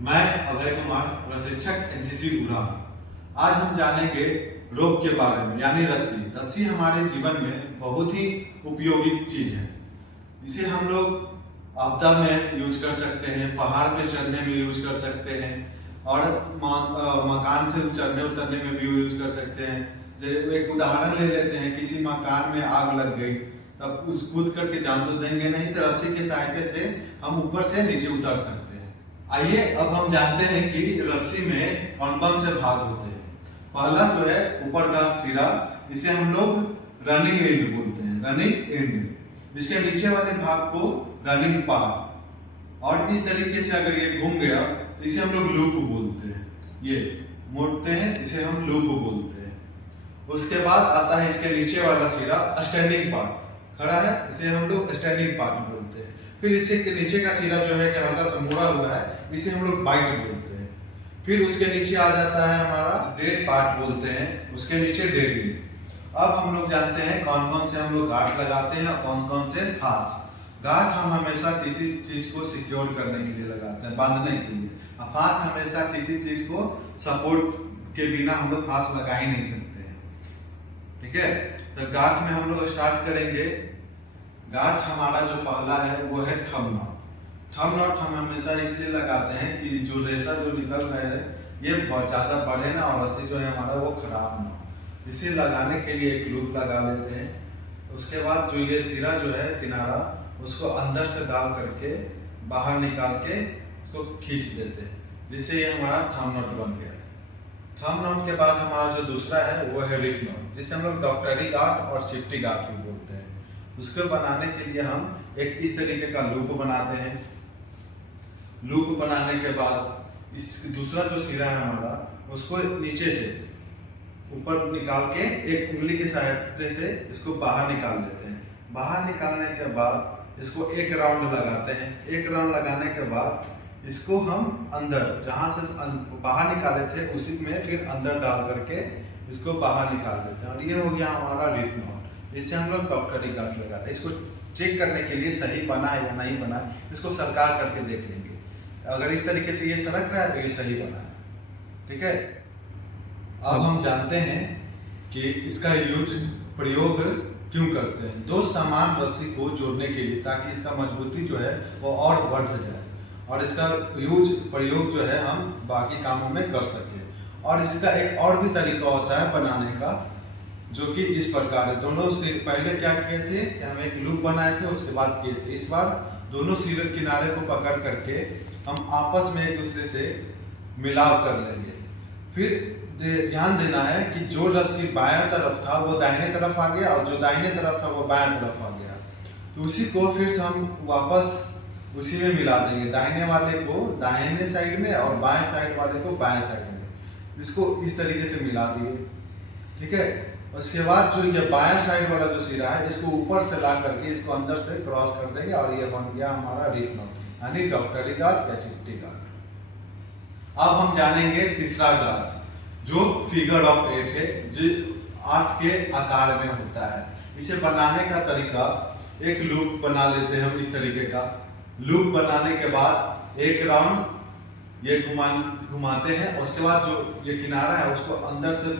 मैं अभय कुमार, प्रशिक्षक एनसीसी उड़ान। आज हम जानेंगे रोप के बारे में, यानी रस्सी। रस्सी हमारे जीवन में बहुत ही उपयोगी चीज है। इसे हम लोग आपदा में यूज कर सकते हैं, पहाड़ पे चढ़ने में यूज कर सकते हैं और मकान से चढ़ने उतरने में भी यूज कर सकते हैं। एक उदाहरण ले लेते हैं, किसी मकान में आग लग गई, तब उस कूद करके जान तो देंगे नहीं, तो रस्सी की सहायता से हम ऊपर से नीचे उतर सकते हैं। आइए अब हम जानते हैं कि रस्सी में कौन कौन से भाग होते हैं। पहला जो है ऊपर का सिरा, इसे हम लोग रनिंग एंड बोलते हैं, रनिंग एंड। इसके नीचे वाले भाग को रनिंग पार्ट, और इस तरीके से अगर ये घूम गया इसे हम लोग लूप बोलते हैं। ये मोड़ते हैं, इसे हम लूप बोलते हैं। उसके बाद आता है इसके नीचे वाला सिरा, स्टैंडिंग पार्ट खड़ा है, इसे हम लोग स्टैंडिंग पार्ट बोलते हैं। फिर इसे के नीचे का सिरा जो है कि हल्का सा मुड़ा हुआ है, इसे हम लोग बाइट बोलते हैं। फिर उसके नीचे आ जाता है हमारा डेड पार्ट बोलते हैं, उसके नीचे डेड। अब हम लोग जानते हैं कौन कौन से हम लोग गांठ लगाते हैं और कौन कौन से फास। गांठ हम हमेशा किसी चीज को सिक्योर करने के लिए लगाते हैं, बांधने के लिए। फास हमेशा किसी चीज को सपोर्ट के बिना हम लोग फास लगा ही नहीं सकते हैं। ठीक है, तो गांठ में हम लोग स्टार्ट करेंगे। गांठ हमारा जो पहला है वो है थंब नॉट। थंब नॉट हम हमेशा इसलिए लगाते हैं कि जो रेशा जो निकल रहा है ये बहुत ज्यादा बढ़े ना, और रस्सी जो है हमारा वो खराब ना हो। इसे लगाने के लिए एक लूप लगा लेते हैं। उसके बाद जो ये सिरा जो है किनारा, उसको अंदर से डाल करके बाहर निकाल के उसको खींच देते हैं, जिससे ये हमारा थंब नॉट बन गया। थंब नॉट के बाद हमारा जो दूसरा है वो है रिफ नॉट, जिसे हम लोग डॉक्टरी गांठ और चिपटी गांठ भी बोलते हैं। उसको बनाने के लिए हम एक इस तरीके का लूप बनाते हैं। लूप बनाने के बाद इस दूसरा जो सिरा है हमारा, उसको नीचे से ऊपर निकाल के एक उंगली की सहायता से इसको बाहर निकाल देते हैं। बाहर निकालने के बाद इसको एक राउंड लगाते हैं। एक राउंड लगाने के बाद इसको हम अंदर, जहां से बाहर निकाले थे उसी में फिर अंदर डाल करके इसको बाहर निकाल देते हैं, और ये हो गया हमारा रिफ नॉट। इससे हम लोग डॉक्टरी गांठ लगाते हैं। इसको चेक करने के लिए सही बना है या नहीं बना है, इसको सरकार करके देख लेंगे। अगर इस तरीके से ये सरक रहा है तो ये सही बना है। ठीक है, अब हम जानते हैं कि इसका यूज प्रयोग क्यों करते हैं। दो समान रस्सी को जोड़ने के लिए, ताकि इसका मजबूती जो है वो और बढ़ जाए, और इसका यूज प्रयोग जो है हम बाकी कामों में कर सके। और इसका एक और भी तरीका होता है बनाने का, जो कि इस प्रकार है। दोनों से पहले क्या किए थे कि हम एक लूप बनाए थे, उसके बाद किए थे। इस बार दोनों सिरे किनारे को पकड़ करके हम आपस में एक दूसरे से मिलाव कर लेंगे। फिर ध्यान देना है कि जो रस्सी बायां तरफ था वो दाहिने तरफ आ गया, और जो दाहिने तरफ था वो बायां तरफ आ गया। तो उसी को फिर से हम वापस उसी में मिला देंगे, दाहिने वाले को दाहिने साइड में और बाएं साइड वाले को बाएं साइड में। इसको इस तरीके से मिला दिए। ठीक है, उसके बाद जो ये बायां साइड वाला जो सिरा है, इसको ऊपर से ला करके इसको अंदर से क्रॉस कर देंगे, और ये बन गया हमारा रिफ नॉट, यानी डॉक्टरी गांठ या चिपटी गांठ। अब हम जानेंगे तीसरा गांठ, जो फिगर ऑफ 8 है, जो 8 के आकार में होता है। इसे बनाने का तरीका, एक लूप बना लेते हैं हम इस तरीके का। लूप बनाने के बाद एक राउंड ये घुमाते हैं, उसके बाद जो ये किनारा है उसको अंदर से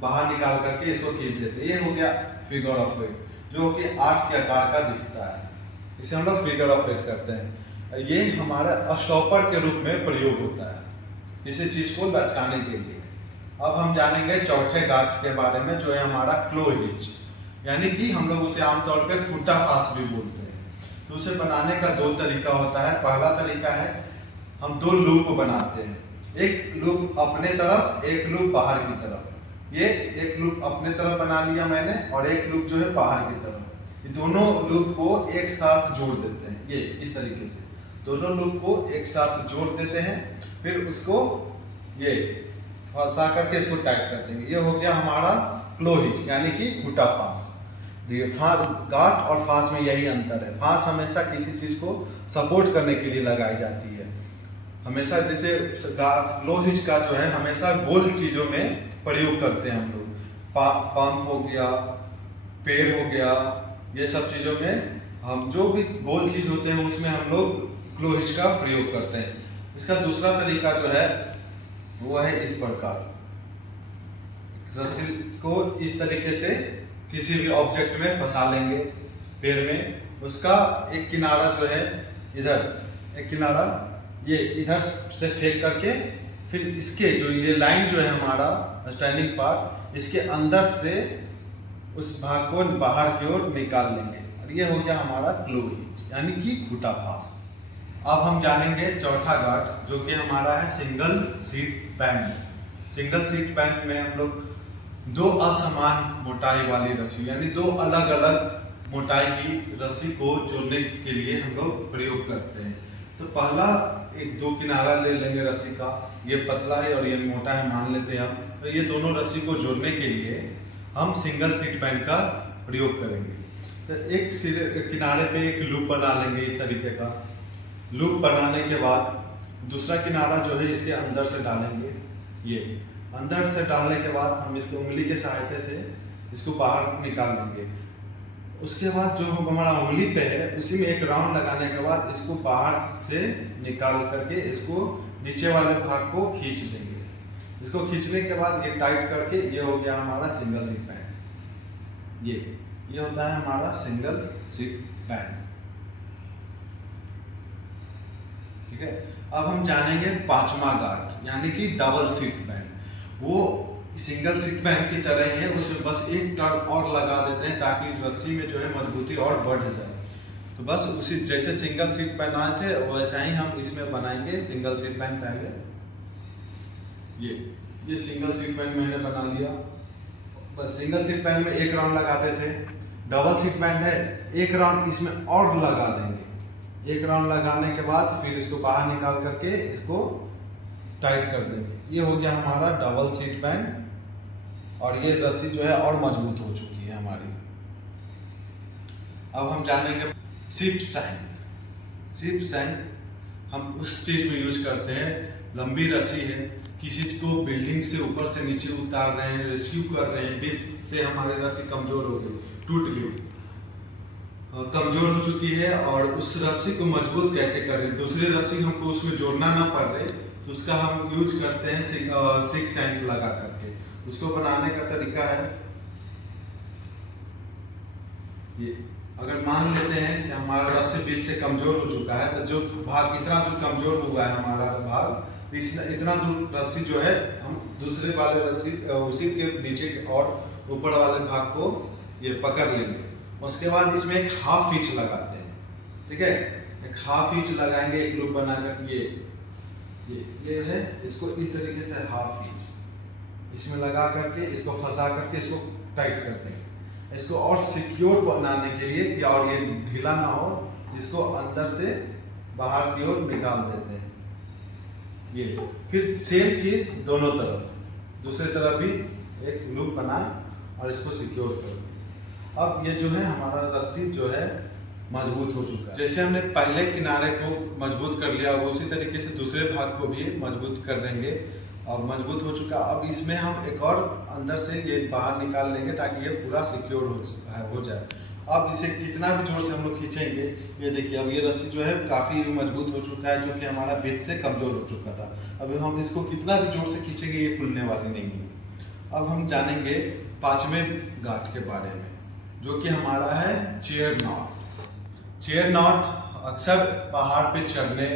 बाहर निकाल करके इसको खींच देते हैं। ये हो गया फिगर ऑफ 8, जो कि 8 के आकार का दिखता है। इसे हम लोग फिगर ऑफ 8 करते हैं। ये हमारा स्टॉपर के रूप में प्रयोग होता है, इसी चीज को लटकाने के लिए। अब हम जानेंगे चौथे गांठ के बारे में, जो है हमारा क्लो हिच, यानी कि हम लोग उसे आमतौर पे खूंटा फास भी बोलते हैं। तो उसे बनाने का दो तरीका होता है। पहला तरीका है हम दो लूप बनाते हैं, एक लूप अपने तरफ, एक लूप बाहर की तरफ। ये एक लूप अपने तरफ बना लिया मैंने, और एक लूप जो है बाहर की तरफ। ये दोनों लूप को एक साथ जोड़ देते हैं, ये इस तरीके से दोनों लूप को एक साथ जोड़ देते हैं। फिर उसको ये फंसा करके इसको टाइट कर देंगे। ये हो गया हमारा क्लो हिच, यानी कि खूंटा फांस। गांठ और फांस में यही अंतर है। फांस हमेशा किसी चीज को सपोर्ट करने के लिए लगाई जाती है, हमेशा। जैसे क्लो हिच का जो है हमेशा गोल चीजों में प्रयोग करते हैं हम लोग। पंप हो गया, पेड़ हो गया, ये सब चीजों में हम जो भी गोल चीज होते हैं उसमें हम लोग क्लो हिच का प्रयोग करते हैं। इसका दूसरा तरीका जो है वो है इस प्रकार, रस्सी को इस तरीके से किसी भी ऑब्जेक्ट में फंसा लेंगे पैर में, उसका एक किनारा जो है इधर, एक किनारा ये इधर से फेंक करके फिर इसके जो ये लाइन जो है हमारा स्टैंडिंग पार्ट, इसके अंदर से उस भाग को बाहर की ओर निकाल लेंगे और ये हो गया हमारा क्लो हिंज यानी कि खूंटा फास। अब हम जानेंगे चौथा गार्ड जो कि हमारा है single seat band. Single seat band में हम लोग दो असमान मोटाई वाली रस्सी यानी दो अलग अलग मोटाई की रस्सी को जोड़ने के लिए हम लोग प्रयोग करते हैं। तो पहला एक दो किनारा ले लेंगे रस्सी का, ये पतला है और ये मोटा है मान लेते हैं हम। तो ये दोनों रस्सी को जोड़ने के लिए हम सिंगल सीट बैंड का प्रयोग करेंगे। तो एक किनारे पे एक लूप बना लेंगे इस तरीके का। लूप बनाने के बाद दूसरा किनारा जो है इसके अंदर से डालेंगे, ये अंदर से डालने के बाद हम इसको उंगली के सहायता से इसको बाहर निकाल लेंगे। उसके बाद जो हमारा उंगली पे है उसी में एक राउंड लगाने के बाद इसको बाहर से निकाल करके इसको नीचे वाले भाग को खींच देंगे। इसको खींचने के बाद ये टाइट करके ये हो गया हमारा सिंगल सीट बैंड। ये होता है हमारा सिंगल सीट बैंड। ठीक है, अब हम जानेंगे पांचवा गार्ड यानी कि डबल सीट बैंड। वो सिंगल सीट बैंड की तरह ही है, उसमें बस एक टर्न और लगा देते हैं ताकि रस्सी में जो है मजबूती और बढ़ जाए। तो बस उसी जैसे सिंगल सीट बनाए थे वैसा ही हम इसमें बनाएंगे सिंगल सीट बैंड। पहले ये सिंगल सीट बैंड मैंने बना लिया। बस सिंगल सीट बैंड में एक राउंड लगाते थे, डबल सीट बैंड है एक राउंड इसमें और लगा देंगे। एक राउंड लगाने के बाद फिर इसको बाहर निकाल करके इसको टाइट कर देंगे। ये हो गया हमारा डबल सीट बैंड और ये रस्सी जो है और मजबूत हो चुकी है हमारी। अब हम जानेंगे शिप सैंक। शिप सैंक हम उस चीज में यूज करते हैं, लंबी रस्सी है, किसी को बिल्डिंग से ऊपर से नीचे उतार रहे हैं, रेस्क्यू कर रहे हैं, बीच से हमारी रस्सी कमजोर हो गई, टूट गई, कमजोर हो चुकी है और उस रस्सी को मजबूत कैसे करें, दूसरी रस्सी हमको उसमें जोड़ना ना पड़ रही, तो उसका हम यूज करते हैं शिप सैंक लगा करके। उसको बनाने का तरीका है ये, अगर मान लेते हैं कि हमारा रस्सी बीच से कमजोर हो चुका है, तो जो भाग इतना दूर कमजोर हुआ है हमारा भाग, इतना दूर रस्सी जो है हम दूसरे वाले रस्सी उसी के नीचे और ऊपर वाले भाग को ये पकड़ लेंगे। उसके बाद इसमें एक हाफ इंच लगाते हैं। ठीक है, एक हाफ इंच लगाएंगे, एक लूप बनाकर ये है, इसको इस तरीके से हाफ इंच इसमें लगा करके इसको फंसा करके इसको टाइट करते हैं। इसको और सिक्योर बनाने के लिए और ये ढीला ना हो, इसको अंदर से बाहर की ओर निकाल देते हैं। ये फिर सेम चीज दोनों तरफ, दूसरे तरफ भी एक लूप बनाए और इसको सिक्योर कर दें। अब ये जो है हमारा रस्सी जो है मजबूत हो चुका है। जैसे हमने पहले किनारे को मजबूत कर लिया, उसी तरीके से दूसरे भाग को भी मजबूत कर देंगे और मजबूत हो चुका। अब इसमें हम एक और अंदर से ये बाहर निकाल लेंगे ताकि ये पूरा सिक्योर हो जाए। अब इसे कितना भी जोर से हम लोग खींचेंगे, ये देखिए अब ये रस्सी जो है काफी मजबूत हो चुका है, जो कि हमारा बीच से कमजोर हो चुका था। अब हम इसको कितना भी जोर से खींचेंगे ये खुलने वाली नहीं है। अब हम जानेंगे पांचवें गार्ड के बारे में, जो कि हमारा है चेयर नॉट। चेयर नॉट अक्सर पहाड़ पे चढ़ने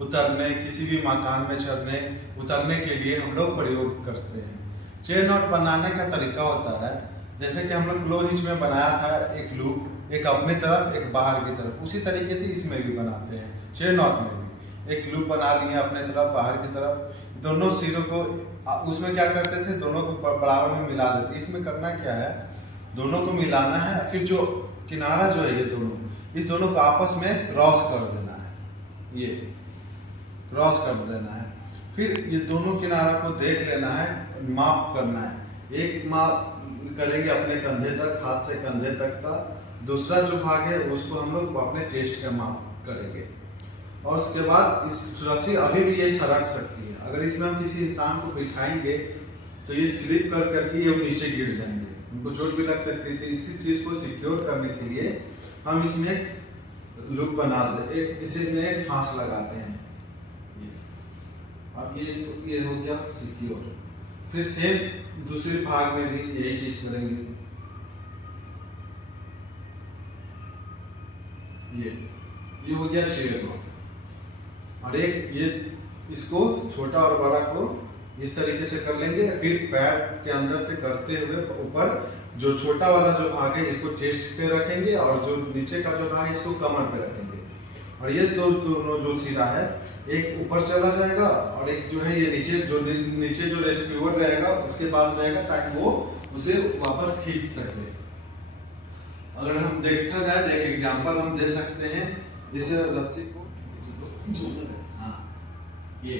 उतरने, किसी भी मकान में चढ़ने उतरने के लिए हम लोग प्रयोग करते हैं। चेयर नॉट बनाने का तरीका होता है जैसे कि हम लोग क्लो हिंच में बनाया था, एक लूप, एक अपने तरफ एक बाहर की तरफ, उसी तरीके से इसमें भी बनाते हैं। चेयर नॉट में भी एक लूप बना लिए अपने तरफ बाहर की तरफ, दोनों सिरों को उसमें क्या करते थे, दोनों को बराबर में मिला देते। इसमें करना क्या है, दोनों को मिलाना है, फिर जो किनारा जो है ये दोनों, इस दोनों को आपस में क्रॉस कर देना है, ये क्रॉस कर देना है। फिर ये दोनों किनारा को देख लेना है, माप करना है। एक माप करेंगे अपने कंधे तक, हाथ से कंधे तक का, दूसरा जो भाग है उसको हम लोग अपने चेस्ट का माप करेंगे। और उसके बाद इस रस्सी अभी भी ये सरक सकती है, अगर इसमें हम किसी इंसान को बिठाएंगे तो ये स्लिप कर करके ये नीचे गिर जाएंगे, उनको चोट भी लग सकती थी। इसी चीज को सिक्योर करने के लिए हम इसमें लूप बना दे, इसमें एक फांस लगाते हैं। अब ये हो गया सिक्योर। फिर सेम दूसरे भाग में भी यही चीज करेंगे। ये हो गया 6 नॉट। और एक ये इसको छोटा और बड़ा को इस तरीके से कर लेंगे। फिर पैर के अंदर से करते हुए ऊपर जो छोटा वाला जो भाग है इसको चेस्ट पे रखेंगे और जो नीचे का जो भाग है इसको कमर पे रखेंगे। और ये दोनों जो सिरा है एक ऊपर चला जाएगा और एक जो है ये नीचे जो रेस्क्यूअर रहेगा उसके पास रहेगा ताकि वो उसे वापस खींच सके। अगर हम देखा जाए तो एक एग्जांपल हम दे सकते हैं। जैसे रस्सी को हाँ ये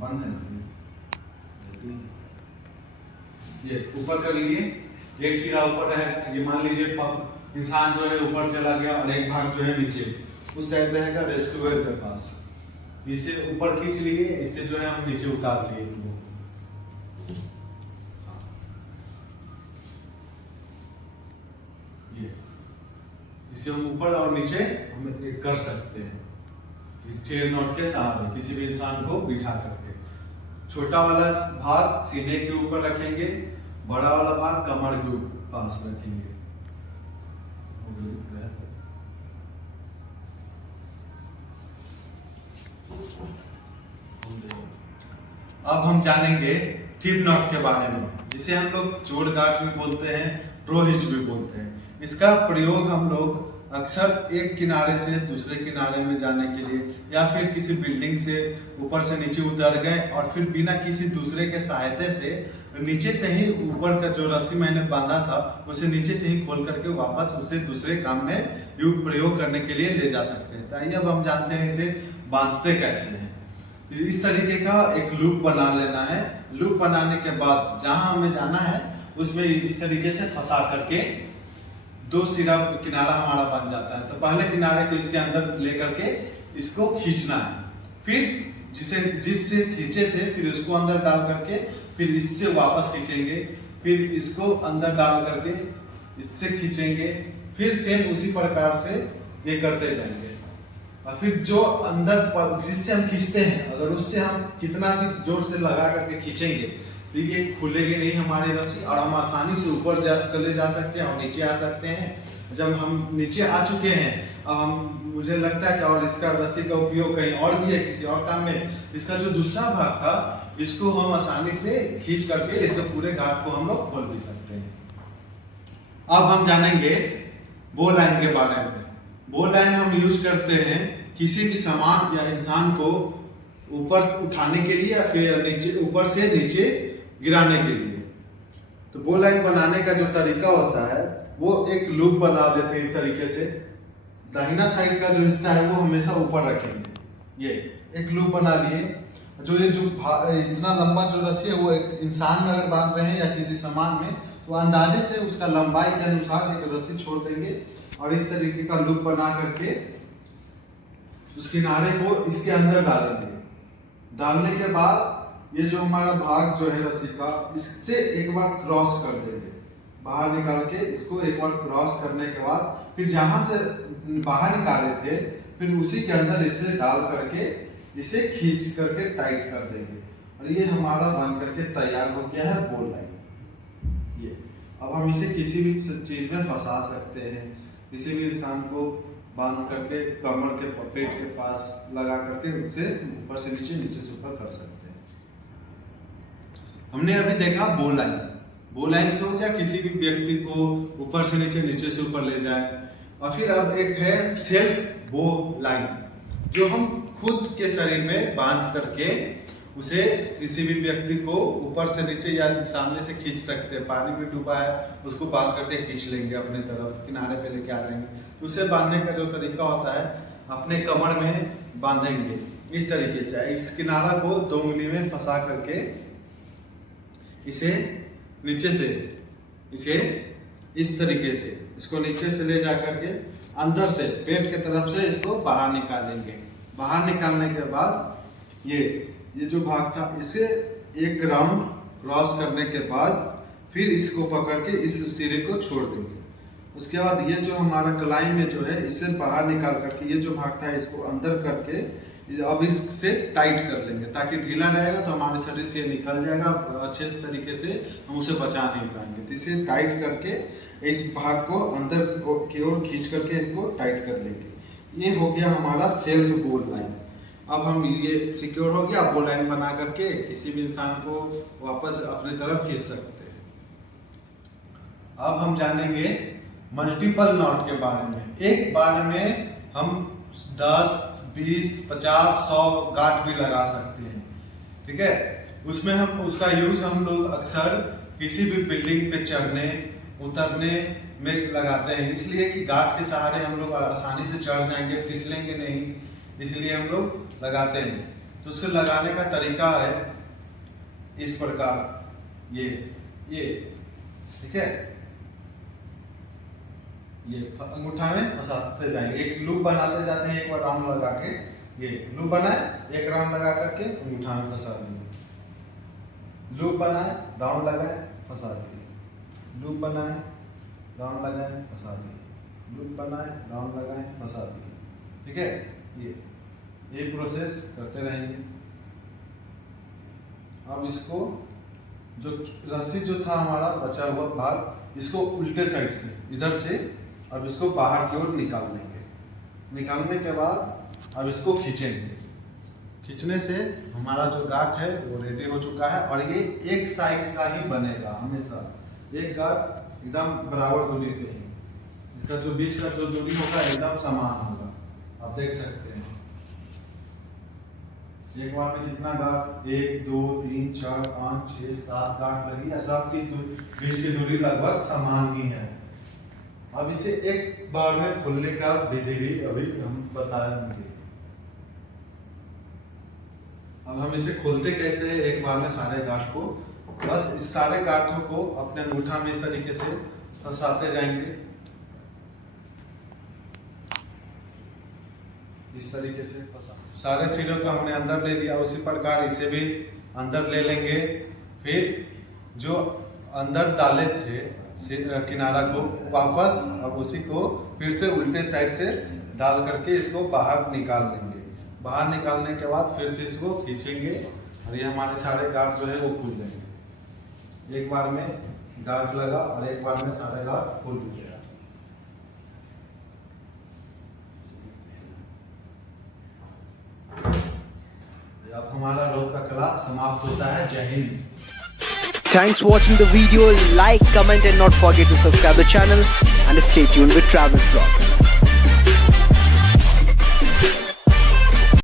बंद है, ये ऊपर कर लीजिए। एक सिरा ऊपर है, ये मान लीजिए इंसान जो है ऊपर चला गया और एक भाग जो है नीचे उस साइड रहेगा रेस्क्यूअर के पास। इसे ऊपर खींच लिए, इससे जो है हम नीचे उतार लिए। इसे हम ऊपर और नीचे हम कर सकते हैं इस चेयर नॉट के सहारे, किसी भी इंसान को बिठा करके। छोटा वाला भाग सीने के ऊपर रखेंगे, बड़ा वाला भाग कमर के पास रखेंगे। अब हम जानेंगे टिप नॉट के बारे में, जिसे हम लोग जोड़ गांठ भी बोलते हैं, ट्रो हिच भी बोलते हैं। इसका प्रयोग हम लोग अक्सर एक किनारे से दूसरे किनारे में जाने के लिए या फिर किसी बिल्डिंग से ऊपर से नीचे उतर गए और फिर बिना किसी दूसरे के सहायता से नीचे से ही ऊपर का जो रस्सी मैंने बांधा था उसे नीचे से ही खोल करके वापस उसे दूसरे काम में प्रयोग करने के लिए ले जा सकते हैं। तो आइए अब हम जानते हैं इसे बांधते कैसे हैं। इस तरीके का एक लूप बना लेना है। लूप बनाने के बाद जहां हमें जाना है उसमें इस तरीके से फंसा करके दो सिरा किनारा हमारा बन जाता है। तो पहले किनारे को इसके अंदर लेकर के इसको खींचना है, फिर जिससे खींचे थे फिर उसको अंदर डाल करके फिर इससे वापस खींचेंगे, फिर इसको अंदर डाल करके इससे खींचेंगे, फिर सेम उसी प्रकार से ये करते जाएंगे। और फिर जो अंदर जिससे हम खींचते हैं अगर उससे हम कितना भी जोर से लगा करके खींचेंगे तो ये खुलेगी नहीं हमारी रस्सी और हम आसानी से ऊपर चले जा सकते हैं और नीचे आ सकते हैं। जब हम नीचे आ चुके हैं अब मुझे लगता है कि और इसका रस्सी का उपयोग कहीं और भी है किसी और काम में, इसका जो दूसरा भाग था इसको हम आसानी से खींच करके इसके पूरे घाट को हम लोग खोल भी सकते हैं। अब हम जानेंगे बो लाइन के बारे में। बो लाइन हम यूज करते हैं किसी भी सामान या इंसान को ऊपर उठाने के लिए या फिर नीचे ऊपर से नीचे गिराने के लिए। तो बो लाइन बनाने का जो तरीका होता है वो एक लूप बना देते हैं इस तरीके से। दाहिना साइड का जो हिस्सा है वो हमेशा ऊपर रखेंगे। ये एक लूप बना लिए। जो इतना लंबा जो रस्सी है वो एक इंसान में अगर बांध रहे हैं या किसी सामान में तो अंदाजे से उसका लंबाई के अनुसार एक रस्सी छोड़ देंगे और इस तरीके का लूप बना करके उस किनारे को इसके अंदर डालेंगे। डालने के बाद ये जो हमारा भाग जो है रस्सी का इससे एक बार क्रॉस कर देंगे, बाहर निकाल के इसको एक बार क्रॉस करने के बाद फिर जहां से बाहर निकाले थे फिर उसी के अंदर इसे डाल करके इसे खींच करके टाइट कर देंगे और ये हमारा बन करके तैयार हो गया है बो लाइन। ये अब हम इसे किसी भी चीज में फंसा सकते हैं, किसी भी इंसान को बांध करके कमर के पेट के पास लगा करके उसे ऊपर से नीचे नीचे से ऊपर कर सकते हैं। हमने अभी देखा बो लाइन। बो लाइन से हो गया किसी भी व्यक्ति को ऊपर से नीचे नीचे से ऊपर ले जाए। और फिर अब एक है सेल्फ बो लाइन जो हम खुद के शरीर में बांध करके उसे किसी भी व्यक्ति को ऊपर से नीचे या सामने से खींच सकते हैं। पानी में डूबा है उसको बांध करके खींच लेंगे, अपने तरफ किनारे पे लेके आ जाएंगे। उसे बांधने का जो तरीका होता है अपने कमर में बांधेंगे इस तरीके से। इस किनारा को 2 उंगली में फंसा करके इसे नीचे से इसे इस तरीके से इसको नीचे से ले जा करके अंदर से पेट के तरफ से इसको बाहर निकालेंगे। बाहर निकालने के बाद ये जो भाग था इसे एक राउंड क्रॉस करने के बाद फिर इसको पकड़ के इस सिरे को छोड़ देंगे। उसके बाद ये जो हमारा कलाई में जो है इसे बाहर निकाल करके ये जो भाग था इसको अंदर करके अब इससे टाइट कर लेंगे, ताकि ढीला रहेगा तो हमारे शरीर से निकल जाएगा अच्छे तरीके से, हम उसे बचा नहीं पाएंगे। तो इसे टाइट करके इस भाग को अंदर की ओर खींच करके इसको टाइट कर लेंगे। ये हो गया हमारा सेल्फ बोल लाइन। अब हम ये सिक्योर हो गया, बोल लाइन बना करके किसी भी इंसान को वापस अपनी तरफ खींच सकते हैं। अब हम जानेंगे मल्टीपल नॉट के बारे में। एक बार में हम 10, 20, 50, 100 गांठ भी लगा सकते हैं, ठीक है। उसमें हम उसका यूज हम लोग अक्सर किसी भी बिल्डिंग पे चढ़ने उतरने में लगाते हैं, इसलिए कि गांठ के सहारे हम लोग आसानी से चढ़ जाएंगे, फिसलेंगे नहीं, इसलिए हम लोग लगाते हैं। तो उसको लगाने का तरीका है इस प्रकार, ये ठीक है, ये अंगूठा में फंसाते जाएंगे, एक लूप बनाते जाते हैं, एक बार राउंड लगा के, ये लूप बनाए, एक राउंड लगा करके अंगूठा में फंसा देंगे, लूप बनाए, राउंड लगाए, फंसा दिए, लूप बनाए, राउंड लगाए, फंसा दिए, लूप बनाए, राउंड लगाए, फंसा दिए, ठीक है। ये प्रोसेस करते रहेंगे। अब इसको जो रस्सी जो था हमारा बचा हुआ भाग, इसको उल्टे साइड से इधर से अब इसको बाहर की ओर निकाल लेंगे। निकालने के बाद अब इसको खींचेंगे। खींचने से हमारा जो गांठ है वो रेडी हो चुका है, और ये एक साइज का ही बनेगा हमेशा, एक गांठ एकदम बराबर दूरी पे है, इसका जो बीच का जो दूरी होगा एकदम समान होगा। आप देख सकते हैं एक बार में कितना गांठ, 1, 2, 3, 4, 5, 6, 7 गांठ लगी है, सबकी बीच की दूरी लगभग समान ही है। अब इसे एक बार में खोलने का विधि भी अभी हम बताएंगे। अब हम इसे खोलते कैसे है, एक बार में सारे गांठ को, बस इस सारे गांठों को अपने अंगूठा में इस तरीके से फंसाते जाएंगे, इस तरीके से सारे सिरों को हमने अंदर ले लिया। उसी प्रकार इसे भी अंदर ले लेंगे। फिर जो अंदर डाले थे किनारा को वापस, अब उसी को फिर से उल्टे साइड से डाल करके इसको बाहर निकाल लेंगे। बाहर निकालने के बाद फिर से इसको खींचेंगे, और ये हमारे सारे गांठ जो है वो खुल जाएंगे। एक बार में गांठ लगा और एक बार में सारे गांठ खुल गया। अब हमारा रोज का क्लास समाप्त होता है। जय Hind. Thanks for watching the video. Like, comment and not forget to subscribe the channel and stay tuned with Travis Vlog.